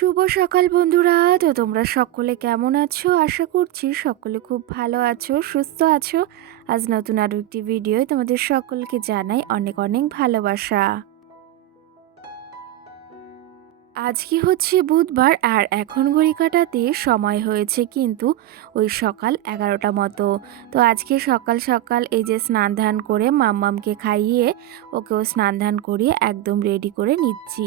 শুভ সকাল বন্ধুরা। তো তোমরা সকলে কেমন আছো? আশা করছি সকলে খুব ভালো আছো, সুস্থ আছো। আজ নতুন আরো একটি ভিডিও তোমাদের সকলকে জানাই অনেক অনেক ভালোবাসা। আজকে হচ্ছে বুধবার আর এখন ঘড়ি কাটাতে সময় হয়েছে কিন্তু ওই সকাল 11টা মতো। তো আজকে সকাল সকাল এই যে স্নান ধান করে মাম্মামকে খাইয়ে ওকেও স্নান ধান করিয়ে একদম রেডি করে নিচ্ছি।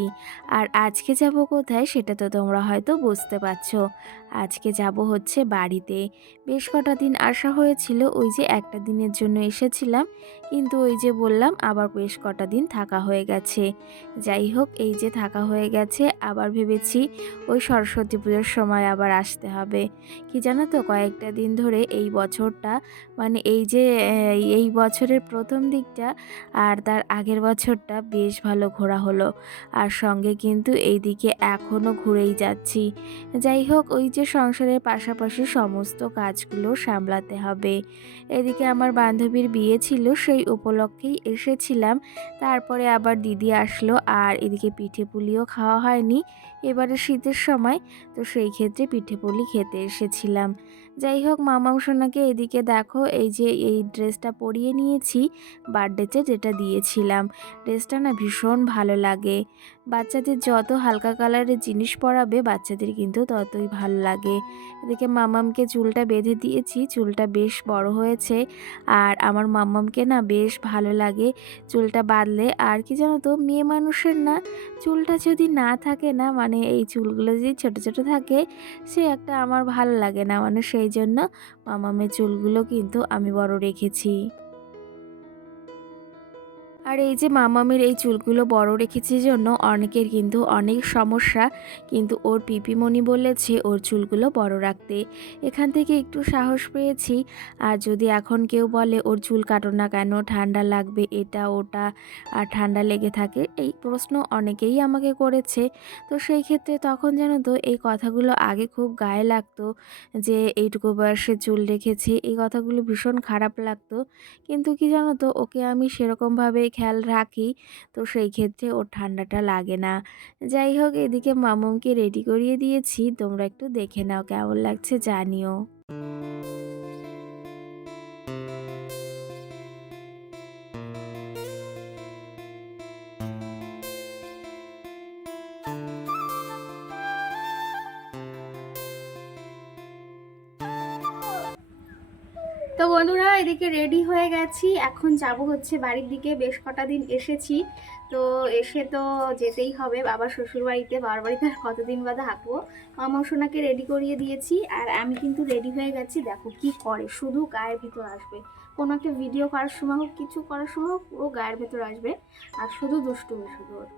আর আজকে যাব কোথায় সেটা তো তোমরা হয়তো বুঝতে পারছো। আজকে যাব হচ্ছে বাড়িতে। বেশ কটা দিন আসা হয়েছিল, ওই যে একটা দিনের জন্য এসেছিলাম, কিন্তু ওই যে বললাম আবার বেশ কটা দিন থাকা হয়ে গেছে। যাই হোক, এই যে থাকা হয়ে গেছে, আবার ভেবেছি ওই সরস্বতী পুজোর সময় আবার আসতে হবে। কি জানো তো, কয়েকটা দিন ধরে এই বছরটা মানে এই যে এই বছরের প্রথম দিকটা আর তার আগের বছরটা বেশ ভালো ঘোরা হলো। আর সঙ্গে কিন্তু এইদিকে এখনও ঘুরেই যাচ্ছি। যাই হোক, ওই যে সংসারের পাশাপাশি সমস্ত কাজগুলো সামলাতে হবে। এদিকে আমার বান্ধবীর বিয়ে ছিল, সেই উপলক্ষেই এসেছিলাম। তারপরে আবার দিদি আসলো, আর এদিকে পিঠে পুলিও খাওয়া হয়নি এবারে শীতের সময়, তো সেই ক্ষেত্রে পিঠে পুলি খেতে এসেছিলাম। যাই হোক, মামাম সোনাকে এদিকে দেখো, এই যে এই ড্রেসটা পরিয়ে নিয়েছি বার্থডেতে যেটা দিয়েছিলাম। ড্রেসটা না ভীষণ ভালো লাগে। বাচ্চাদের যত হালকা কালারের জিনিস পরাবে বাচ্চাদের কিন্তু ততই ভালো লাগে। এদিকে মামামকে চুলটা বেঁধে দিয়েছি, চুলটা বেশ বড় হয়েছে। আর আমার মাম্মামকে না বেশ ভালো লাগে চুলটা বাঁধলে। আর কি জানো তো, মেয়ে মানুষের না চুলটা যদি না থাকে না, মানে এই চুলগুলো যদি ছোট ছোট থাকে, সে একটা আমার ভালো লাগে না, মানে সেই জন্য মামামের চুলগুলো কিন্তু আমি বড় রেখেছি। আর এই যে মামামের এই চুলগুলো বড় রেখেছি জন্য অনেকের কিন্তু অনেক সমস্যা, কিন্তু ওর পিপিমণি বলেছে ওর চুলগুলো বড় রাখতে। এখান থেকে একটু সাহস পেয়েছি। আর যদি এখন কেউ বলে ওর চুল কাটো না কেন, ঠান্ডা লাগবে, এটা ওটা, আর ঠান্ডা লেগে থাকে, এই প্রশ্ন অনেকেই আমাকে করেছে। তো সেই ক্ষেত্রে তখন জানো তো এই কথাগুলো আগে খুব গায়ে লাগতো, যে এইটুকু বয়সে চুল রেখেছি, এই কথাগুলো ভীষণ খারাপ লাগতো। কিন্তু কি জানো তো, ওকে আমি সেরকমভাবে খেয়াল রাখি, তো সেই ক্ষেত্রে ওর ঠান্ডাটা লাগে না। যাই হোক, এদিকে মামুমকে রেডি করিয়ে দিয়েছি, তোমরা একটু দেখে নাও কেমন লাগছে জানিও। তো বন্ধুরা, এদিকে রেডি হয়ে গেছি, এখন যাব হচ্ছে বাড়ির দিকে। বেশ কটা দিন এসেছি, তো এসে তো যেতেই হবে বাবার শ্বশুর বাড়িতে। বাবার বাড়িতে আর কতদিন বাদে হাঁটবো। মামা সোনাকে রেডি করিয়ে দিয়েছি, আর আমি কিন্তু রেডি হয়ে গেছি। দেখো কি করে, শুধু গায়ের ভিতর আসবে। কোনো একটা ভিডিও করার সময় হোক, কিছু করার সময় হোক, পুরো গায়ের ভেতর আসবে, আর শুধু দুষ্টুমি শুধু ওর।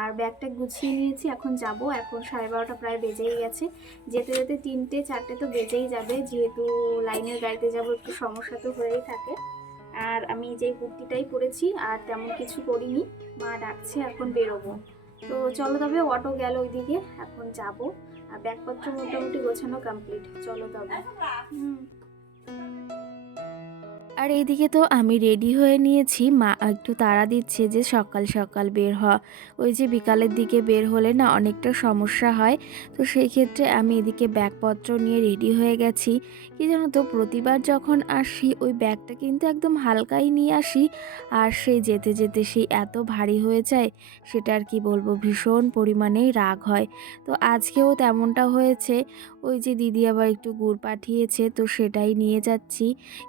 আর ব্যাগটা গুছিয়ে নিয়েছি, এখন যাব। এখন 12:30 প্রায় বেজেই গেছে। যেতে যেতে 3টে 4টে তো বেজেই যাবে, যেহেতু লাইনের গাড়িতে যাব, একটু সমস্যা তো হয়েই থাকে। আর আমি যে কুর্তিটাই পরেছি, আর তেমন কিছু করিনি। মা ডাকছে, এখন বেরোবো। তো চলো, তবে অটো গেল ওইদিকে, এখন যাব। আর ব্যাগপত্র মোটামুটি গোছানো কমপ্লিট, চলো তবে। হুম। আর এইদিকে তো আমি রেডি হয়ে নিয়েছি, মা একটু তাড়া দিচ্ছে যে সকাল সকাল বের হ। ওই যে বিকালের দিকে বের হলে না অনেকটা সমস্যা হয়। তো সেই ক্ষেত্রে আমি এদিকে ব্যাগপত্র নিয়ে রেডি হয়ে গেছি। কি জানো তো, প্রতিবার যখন আসি ওই ব্যাগটা কিন্তু একদম হালকাই নিয়ে আসি, আর সেই যেতে যেতে সেই এত ভারী হয়ে যায়, সেটা আর কি বলবো, ভীষণ পরিমাণেই রাগ হয়। তো আজকেও তেমনটা হয়েছে। ওই যে দিদি আবার একটু গুড় পাঠিয়েছে, তো সেটাই নিয়ে যাচ্ছি।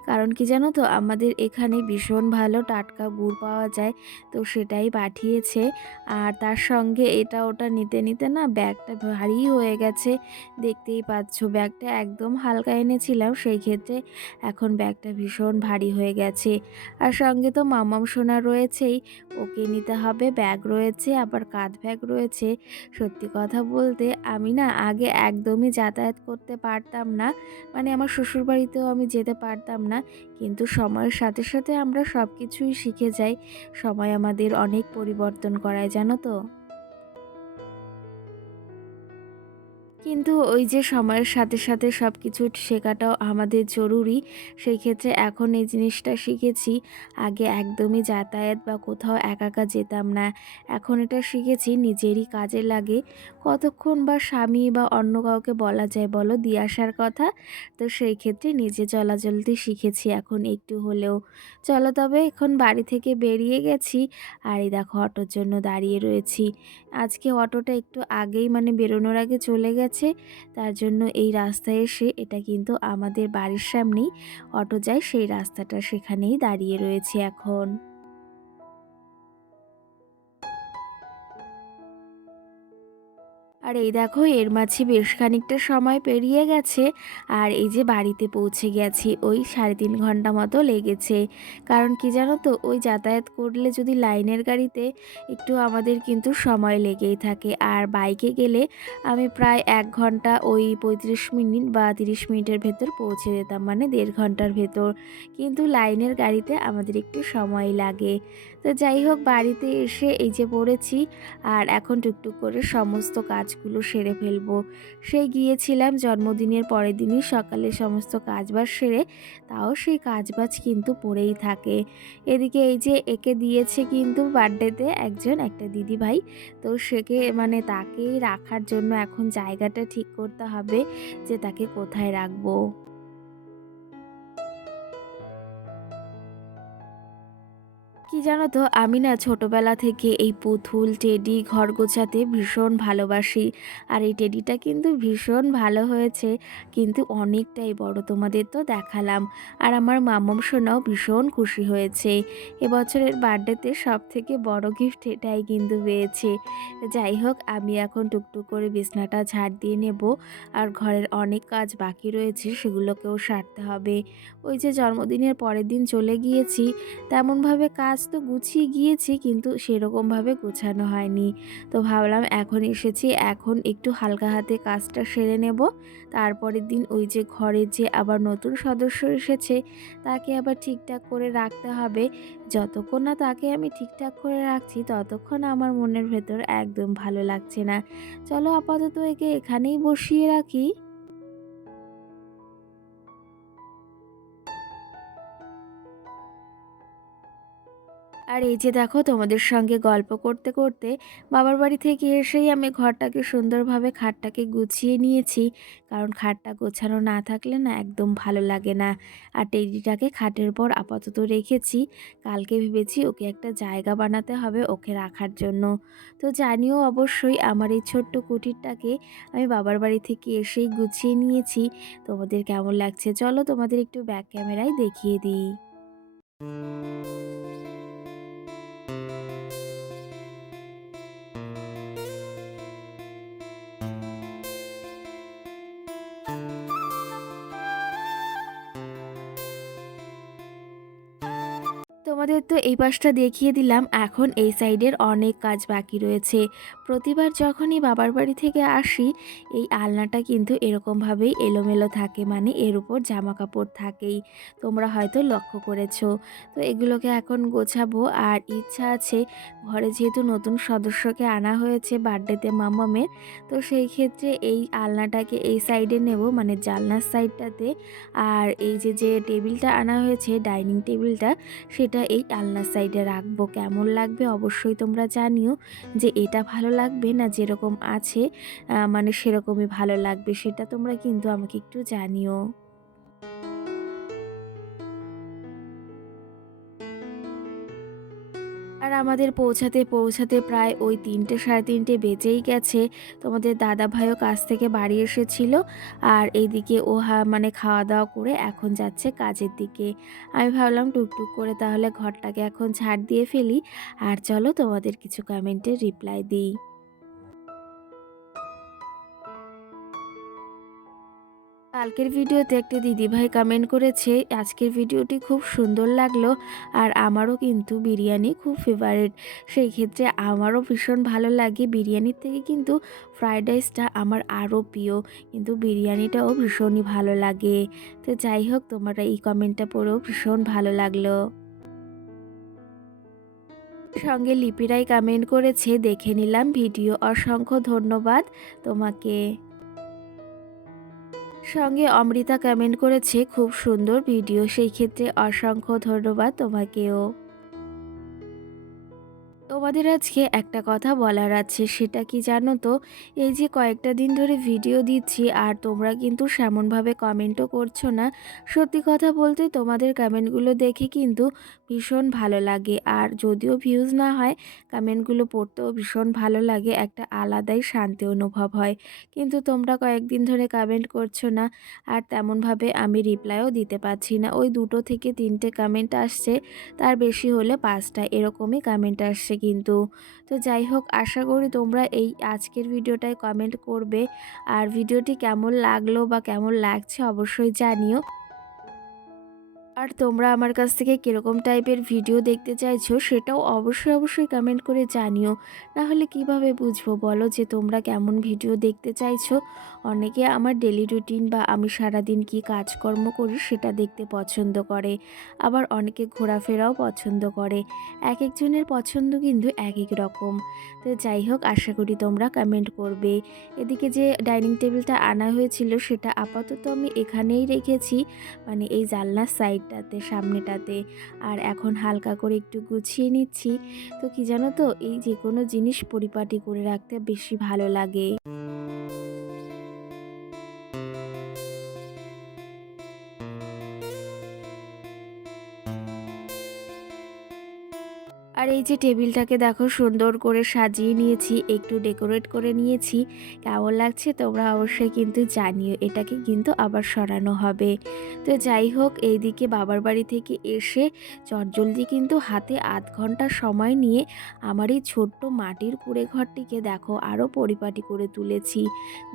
কারণ কি জানো তো, আমাদের এখানে ভীষণ ভালো টাটকা গুড় পাওয়া যায়, তো সেটাই পাঠিয়েছে। আর তার সঙ্গে এটা ওটা নিতে নিতে না ব্যাগটা ভারী হয়ে গেছে। দেখতেই পাচ্ছ, ব্যাগটা একদম হালকা এনেছিলাম, সেই ক্ষেত্রে এখন ব্যাগটা ভীষণ ভারী হয়ে গেছে। আর সঙ্গে তো মামাম সোনা রয়েছেই, ওকে নিতে হবে, ব্যাগ রয়েছে, আবার কাঁধ ব্যাগ রয়েছে। সত্যি কথা বলতে আমি না আগে একদমই যাতায়াত করতে পারতাম না, মানে আমার শ্বশুরবাড়িতেও আমি যেতে পারতাম না। কিন্তু সময়ের সাথে সাথে আমরা সব কিছুই শিখে যাই। সময় আমাদের অনেক পরিবর্তন করায়, জানো তো। কিন্তু ওই যে সময়ের সাথে সাথে সব কিছু শেখাটাও আমাদের জরুরি। সেই ক্ষেত্রে এখন এই জিনিসটা শিখেছি। আগে একদমই যাতায়াত বা কোথাও একা একা যেতাম না। এখন এটা শিখেছি নিজেরই কাজে লাগে। কতক্ষণ বা স্বামী বা অন্য কাউকে বলা যায় বলো দিয়ে আসার কথা? তো সেই ক্ষেত্রে নিজে চলাচলতে শিখেছি এখন একটু হলেও। চলো তবে এখন বাড়ি থেকে বেরিয়ে গেছি। আর এই দেখো অটোর জন্য দাঁড়িয়ে রয়েছি। আজকে অটোটা একটু আগেই মানে বেরোনোর আগে চলে গেছে। তার জন্য এই রাস্তায় এসে এটা কিন্তু আমাদের বাড়ির সামনেই অটো যায় সেই রাস্তাটা সেখানেই দাঁড়িয়ে রয়েছি এখন। আর এই দেখো এর মাঝে বেশ খানিকটা সময় পেরিয়ে গেছে আর এই যে বাড়িতে পৌঁছে গেছি ওই ৩.৫ ঘন্টা মতো লেগেছে। কারণ কি জানো তো ওই যাতায়াত করলে যদি লাইনের গাড়িতে একটু আমাদের কিন্তু সময় লেগেই থাকে আর বাইকে গেলে আমি প্রায় ১ ঘন্টা ওই ৩৫ মিনিট বা ৩০ মিনিটের ভেতর পৌঁছে যেতাম মানে ১.৫ ঘন্টার ভেতর। কিন্তু লাইনের গাড়িতে আমাদের একটু সময় লাগে। তো যাই হোক বাড়িতে এসে এই যে পড়েছি আর এখন টুকটুক করে সমস্ত কাজগুলো সেরে ফেলবো। সেই গিয়েছিলাম জন্মদিনের পরের দিনই সকালে সমস্ত কাজবাজ সেরে, তাও সেই কাজবাজ কিন্তু পড়েই থাকে। এদিকে এই যে একে দিয়েছে কিন্তু বার্থডেতে একজন একটা দিদিভাই। তো সেকে মানে তাকেই রাখার জন্য এখন জায়গাটা ঠিক করতে হবে যে তাকে কোথায় রাখবো। কি জানো তো আমি না ছোটবেলা থেকে এই পুতুল টেডি ঘর গোছাতে ভীষণ ভালোবাসি। আর এই টেডিটা কিন্তু ভীষণ ভালো হয়েছে, কিন্তু অনেকটাই বড়, তোমাদের তো দেখালাম। আর আমার মাম্মাম সোনাও ভীষণ খুশি হয়েছে। এবছরের বার্থডেতে সব থেকে বড় গিফট এটাই কিন্তু পেয়েছে। যাই হোক আমি এখন টুকটুক করে বিছনাটা ঝাড় দিয়ে নেব। আর ঘরের অনেক কাজ বাকি রয়েছে সেগুলোকেও সারতে হবে। ওই যে জন্মদিনের পরের দিন চলে গিয়েছি, তেমনভাবে কাজ তো গুছিয়ে গিয়েছি কিন্তু সেরকমভাবে গোছানো হয়নি। তো ভাবলাম এখন এসেছি, এখন একটু হালকা হাতে কাজটা সেরে নেব। তারপরের দিন ওই যে ঘরে যে আবার নতুন সদস্য এসেছে তাকে আবার ঠিকঠাক করে রাখতে হবে। যতক্ষণ না তাকে আমি ঠিকঠাক করে রাখছি ততক্ষণ আমার মনের ভেতর একদম ভালো লাগছে না। চলো আপাতত একে এখানেই বসিয়ে রাখি। আর এই যে দেখো তোমাদের সঙ্গে গল্প করতে করতে বাবার বাড়ি থেকে এসেই আমি ঘরটাকে সুন্দরভাবে খাটটাকে গুছিয়ে নিয়েছি। কারণ খাটটা গোছানো না থাকলে না একদম ভালো লাগে না। আর টেডিটাকে খাটের পর আপাতত রেখেছি। কালকে ভেবেছি ওকে একটা জায়গা বানাতে হবে ওকে রাখার জন্য। তো জানিও অবশ্যই আমার এই ছোট্ট কুটিরটাকে আমি বাবার বাড়ি থেকে এসেই গুছিয়ে নিয়েছি। তোমাদের কেমন লাগছে চলো তোমাদের একটু ব্যাক ক্যামেরায় দেখিয়ে দিই। তোমাদের তো এই পাশটা দেখিয়ে দিলাম, এখন এই সাইডের অনেক কাজ বাকি রয়েছে। প্রতিবার যখনই বাবার বাড়ি থেকে আসি এই আলনাটা কিন্তু এরকমভাবেই এলোমেলো থাকে, মানে এর উপর জামা কাপড় থাকেই, তোমরা হয়তো লক্ষ্য করেছো। তো এগুলোকে এখন গোছাবো আর ইচ্ছা আছে ঘরে যেহেতু নতুন সদস্যকে আনা হয়েছে বার্থডেতে মাম্মামের, তো সেই ক্ষেত্রে এই আলনাটাকে এই সাইডে নেব মানে জানলার সাইডটাতে। আর এই যে যে টেবিলটা আনা হয়েছে ডাইনিং টেবিলটা সেটা এই আলনার সাইডে রাখবো। কেমন লাগবে অবশ্যই তোমরা জানিও যে এটা ভালো লাগবে না যেরকম আছে মানে সেরকমই ভালো লাগবে, সেটা তোমরা কিন্তু আমাকে একটু জানিও। আর আমাদের পৌঁছাতে পৌঁছাতে প্রায় ওই ৩টে ৩:৩০ বেজেই গেছে। তোমাদের দাদাভাইও কাজ থেকে বাড়ি এসেছিল। আর এইদিকে ও মানে খাওয়া দাওয়া করে এখন যাচ্ছে কাজের দিকে। আমি ভাবলাম টুকটুক করে তাহলে ঘরটাকে এখন ঝাড় দিয়ে ফেলি। আর চলো তোমাদের কিছু কমেন্টের রিপ্লাই দিই। কালকের ভিডিওতে একটা দিদিভাই কমেন্ট করেছে আজকের ভিডিওটি খুব সুন্দর লাগলো। আর আমারও কিন্তু বিরিয়ানি খুব ফেভারিট। সেই ক্ষেত্রে আমারও ভীষণ ভালো লাগে, বিরিয়ানির থেকে কিন্তু ফ্রায়েড রাইসটা আমার আরও প্রিয়, কিন্তু বিরিয়ানিটাও ভীষণই ভালো লাগে। তো যাই হোক তোমরা এই কমেন্টটা পড়েও ভীষণ ভালো লাগলো। সঙ্গে লিপিরাই কমেন্ট করেছে দেখে নিলাম ভিডিও, অসংখ্য ধন্যবাদ তোমাকে। সঙ্গে অমৃতা কমেন্ট করেছে খুব সুন্দর ভিডিও, সেই ক্ষেত্রে অসংখ্য ধন্যবাদ তোমাকেও। তোমাদের আজকে একটা কথা বলার আছে, সেটা কি জানো তো? এই যে কয়েকটা দিন ধরে ভিডিও দিচ্ছি আর তোমরা কিন্তু সেমনভাবে কমেন্টও করছো না। সত্যি কথা বলতে তোমাদের কমেন্টগুলো দেখে কিন্তু ভীষণ ভালো লাগে, আর যদিও ভিউজ না হয় কমেন্টগুলো পড়তেও ভীষণ ভালো লাগে, একটা আলাদাই শান্তি অনুভব হয়। কিন্তু তোমরা কয়েকদিন ধরে কমেন্ট করছো না, আর তেমনভাবে আমি রিপ্লাইও দিতে পারছি না। ওই 2 থেকে 3টে কমেন্ট আসছে, তার বেশি হলে 5টা এরকমই কমেন্ট আসছে কিন্তু। তো যাই হোক, আশা করি তোমরা এই আজকের ভিডিওটায় কমেন্ট করবে, আর ভিডিওটি কেমন লাগলো বা কেমন লাগছে অবশ্যই জানিও। আর তোমরা আমার কাছ থেকে কীরকম টাইপের ভিডিও দেখতে চাইছো সেটাও অবশ্যই কমেন্ট করে জানিও। না হলে কীভাবে বুঝবো বলো যে তোমরা কেমন ভিডিও দেখতে চাইছো? অনেকে আমার ডেলি রুটিন বা আমি সারাদিন কী কাজকর্ম করি সেটা দেখতে পছন্দ করে, আবার অনেকে ঘোরাফেরাও পছন্দ করে। এক একজনের পছন্দ কিন্তু এক এক রকম। তো যাই হোক, আশা করি তোমরা কমেন্ট করবে। এদিকে যে ডাইনিং টেবিলটা আনা হয়েছিল সেটা আপাতত আমি এখানেই রেখেছি, মানে এই জানলার সাইডটাতে, সামনেটাতে। আর এখন হালকা করে একটু গুছিয়ে নিচ্ছি। তো কি জানো তো, এই যে কোনো জিনিস পরিপাটি করে রাখতে বেশি ভালো লাগে। আর এই যে টেবিলটাকে দেখো সুন্দর করে সাজিয়ে নিয়েছি, একটু ডেকোরেট করে নিয়েছি। কেমন লাগছে তোমরা অবশ্যই কিন্তু জানিও। এটাকে কিন্তু আবার সরানো হবে। তো যাই হোক, এইদিকে বাবার বাড়ি থেকে এসে চটজলদি কিন্তু হাতে আধ ঘন্টা সময় নিয়ে আমার এই ছোট্ট মাটির কুঁড়ে ঘরটিকে দেখো আরও পরিপাটি করে তুলেছি।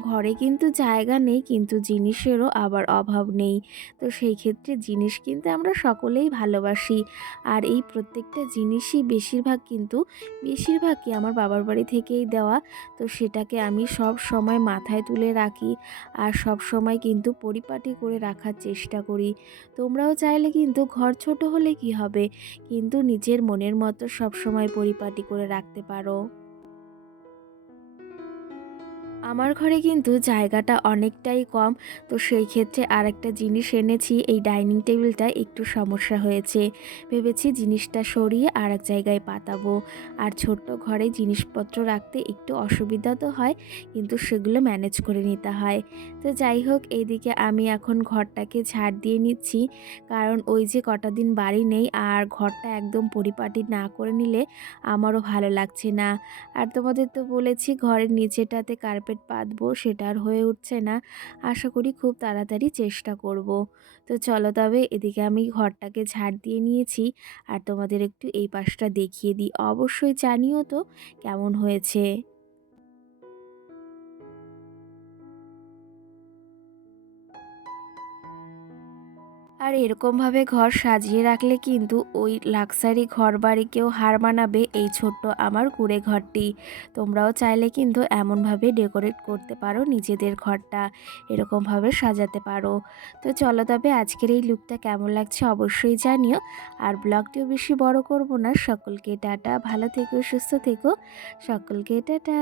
ঘরে কিন্তু জায়গা নেই, কিন্তু জিনিসেরও আবার অভাব নেই। তো সেই ক্ষেত্রে জিনিস কিনতে আমরা সকলেই ভালোবাসি। আর এই প্রত্যেকটা জিনিসই বেশিরভাগ কি আমার বাবার বাড়ি থেকেই দেওয়া। তো সেটাকে আমি সব সময় মাথায় তুলে রাখি, আর সব সময় কিন্তু পরিপাটি করে রাখার চেষ্টা করি। তোমরাও চাইলে কিন্তু ঘর ছোট হলে কি হবে, কিন্তু নিজের মনের মতো সব সময় পরিপাটি করে রাখতে পারো। আমার ঘরে কিন্তু জায়গাটা অনেকটাই কম, তো সেই ক্ষেত্রে আরেকটা জিনিস এনেছি। এই ডাইনিং টেবিলটা একটু সমস্যা হয়েছে, ভেবেছি জিনিসটা সরিয়ে আরেক জায়গায় পাতাবো। আর ছোট্ট ঘরে জিনিসপত্র রাখতে একটু অসুবিধা তো হয়, কিন্তু সেগুলো ম্যানেজ করে নিতে হয়। তো যাই হোক, এইদিকে আমি এখন ঘরটাকে ঝাড় দিয়ে নিচ্ছি, কারণ ওই যে কটা দিন বাড়ি নেই, আর ঘরটা একদম পরিপাটি না করে নিলে আমারও ভালো লাগছে না। আর তোমাদের তো বলেছি ঘরের নিচেটাতে কার্পেট পাতবো, সেটা আর হয়ে উঠছে না। আশা করি খুব তাড়াতাড়ি চেষ্টা করব। তো চলো তবে, এদিকে আমি ঘরটাকে ঝাড় দিয়ে নিয়েছি, আর তোমাদের একটু এই পাশটা দেখিয়ে দিই। অবশ্যই জানিও তো কেমন হয়েছে। আর এরকমভাবে ঘর সাজিয়ে রাখলে কিন্তু ওই লাক্সারি ঘর বাড়িকেও হার মানাবে এই ছোট্ট আমার কুঁড়ে ঘরটি। তোমরাও চাইলে কিন্তু এমনভাবে ডেকোরেট করতে পারো, নিজেদের ঘরটা এরকমভাবে সাজাতে পারো। তো চলো তবে, আজকের এই লুকটা কেমন লাগছে অবশ্যই জানিও। আর ব্লগটিও বেশি বড় করব না। সকলকে টাটা, ভালো থেকো, সুস্থ থেকো, সকলকে টাটা।